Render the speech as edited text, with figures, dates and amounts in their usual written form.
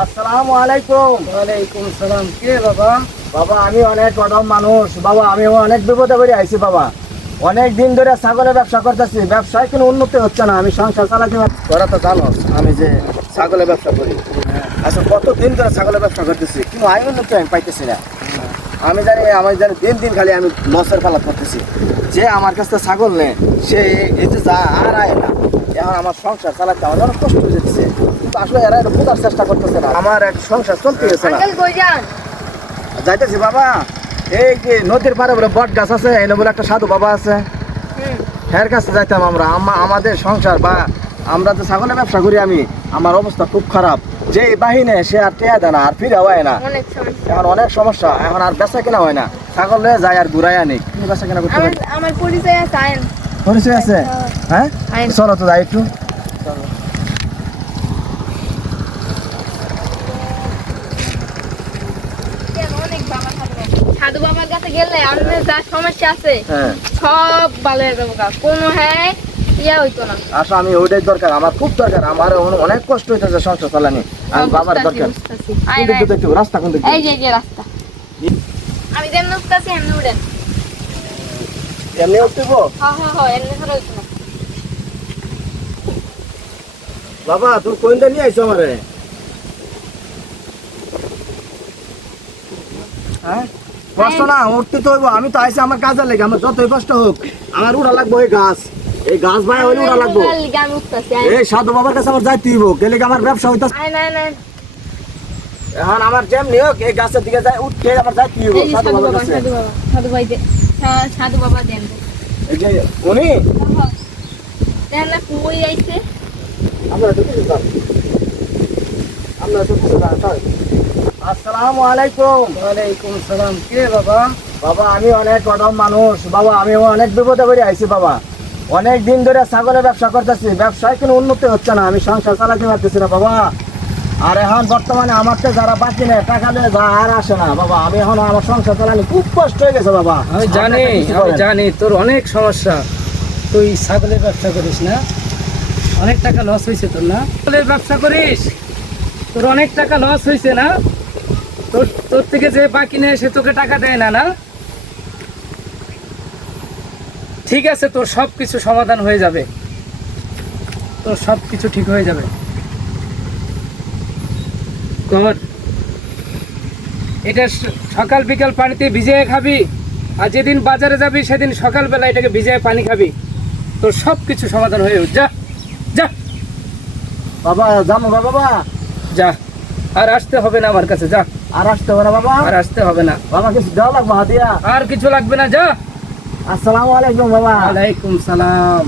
আসসালামু আলাইকুম। ওয়ালাইকুম সালাম। কে বাবা? বাবা আমি অনেক অধম মানুষ বাবা, আমি অনেক বিপদে পড়ে আইছি বাবা। অনেক দিন ধরে ছাগলের ব্যবসা করতেছি, ব্যবসায় কোনো উন্নতি হচ্ছে না। আমি সংসার চালাতে তোরা তো জানো আমি যে ছাগলের ব্যবসা করি। আচ্ছা কত দিন ধরে ছাগলের ব্যবসা করতেছি, কিন্তু আমি উন্নতি আমি পাইতেছি না। আমি জানি দিন দিন খালি আমি লসের পালা করতেছি। যে আমার কাছ থেকে ছাগল নেই সে এই যে যা আর আয় না, এখন আমার সংসার চালাতে আমার অনেক কষ্ট হয়ে যেতেছে। কিন্তু আসলে এরা এটা বোঝার চেষ্টা করতেছে না, আমার এক সংসার চলতে গেছে না। আঙ্কেল কই যান? যাইতেছি বাবা, এই কি নদীর পাড়ে বলে বট গাছ আছে, এই বলে একটা সাধু বাবা আছে, এর কাছে যাইতাম আমরা। আমাদের সংসার বা আমরা তো ছাগলের ব্যবসা করি, আমি আমার অবস্থা খুব খারাপ। যে বাহিনী সে আর টেয়া দেয় না, আর ফিরে হয় না। অনেক সমস্যা। এখন অনেক সমস্যা, এখন আর বেচা কেনা হয় না। ছাগল যায় আর ঘুরাই আনি, কিন্তু বেচা কেনা করতে পারি। আমার পরিচয় আছে আইন। পরিচয় আছে? হ্যাঁ আইন। চলো তো যাই একটু। অনেক বাবা সাধু বাবার কাছে গেলে আপনার যা সমস্যা আছে হ্যাঁ সব ভালো হয়ে যাবো। কোনো হ্যাঁ ইয়া হইতো না। আসলে আমি ওইটাই দরকার, আমার খুব দরকার। আমার অনেক কষ্ট হইতেছে সংসার চালানি, আমি বাবার দরকার। আইন, কোন দিক দিয়ে একটু রাস্তা কোন দিক দিয়ে? এই যে রাস্তা আমি যেমন উঠতেছি এমনি উঠেন। এমনি উঠতেবো? হ্যাঁ এমনি ছাড়া হইতো না। বাবা তুমি কোনটা নিয়ে আইছো আমারে? হ্যাঁ কষ্ট না উঠতে তো হইব, আমি তো আইছি আমার কাজে লেগে। আমার যতই কষ্ট হোক আমার উড়া লাগবো এই গাছ, এই গাছ ভাই হইলে উড়া লাগবো। আমি উঠতেছি। এই সাধু বাবার কাছে আমার যাইতে হইব, গেলে কি আমার ব্যবসা হইতাছে। আইন আইন আইন। এখন আমার যেমনি হোক এই গাছের দিকে যাই উঠতে আমার যাইতে হইব এই যে সাধু সাধু বাবার বাবা কাছে। সাধু ভাই সাধু বাবা দেন এই যে উনি দেন না কই আইছে। আমরা তো কিছু জানি, আমরা তো কিছু জানি। আসসালামু আলাইকুম। ওয়ালাইকুম সালাম। কে বাবা? বাবা আমি অনেক অধম মানুষ বাবা, আমি অনেক বিপদে পড়ে আইছি বাবা। অনেক দিন ধরে ছাগলের ব্যবসা করতেছি, ব্যবসায় কোনো উন্নতি হচ্ছে না। আমি সংসার চালাতে পারতেছি না বাবা। আর এখন বর্তমানে আমার তো যারা বাকি নেই টাকা দিয়ে যা আর আসে না বাবা। আমি এখন আমার সংসার চালানি খুব কষ্ট হয়ে গেছে বাবা। আমি জানি তোর অনেক সমস্যা। তুই ছাগলের ব্যবসা করিস না, অনেক টাকা লস হয়েছে তোর না? ছাগলের ব্যবসা করিস, তোর অনেক টাকা লস হয়েছে না? তোর থেকে যে বাকি নেই সে তোকে টাকা দেয় না না? ঠিক আছে, তোর সব কিছু সমাধান হয়ে যাবে, তোর সব কিছু ঠিক হয়ে যাবে। তোর এটা সকাল বিকাল পানিতে ভিজিয়ে খাবি, আর যেদিন বাজারে যাবি সেদিন সকালবেলা এটাকে ভিজিয়ে পানি খাবি, তোর সব কিছু সমাধান হয়ে যাবে। যা যা বাবা জানো বাবা, যা, আর আসতে হবে না আমার কাছে। যা, আর আসতে হবে না বাবা, আর আসতে হবে না। বাবা কিছু দেওয়া লাগবো হাতিয়া। আর কিছু লাগবে না, যা। আসসালামু আলাইকুম বাবা। ওয়ালাইকুম সালাম।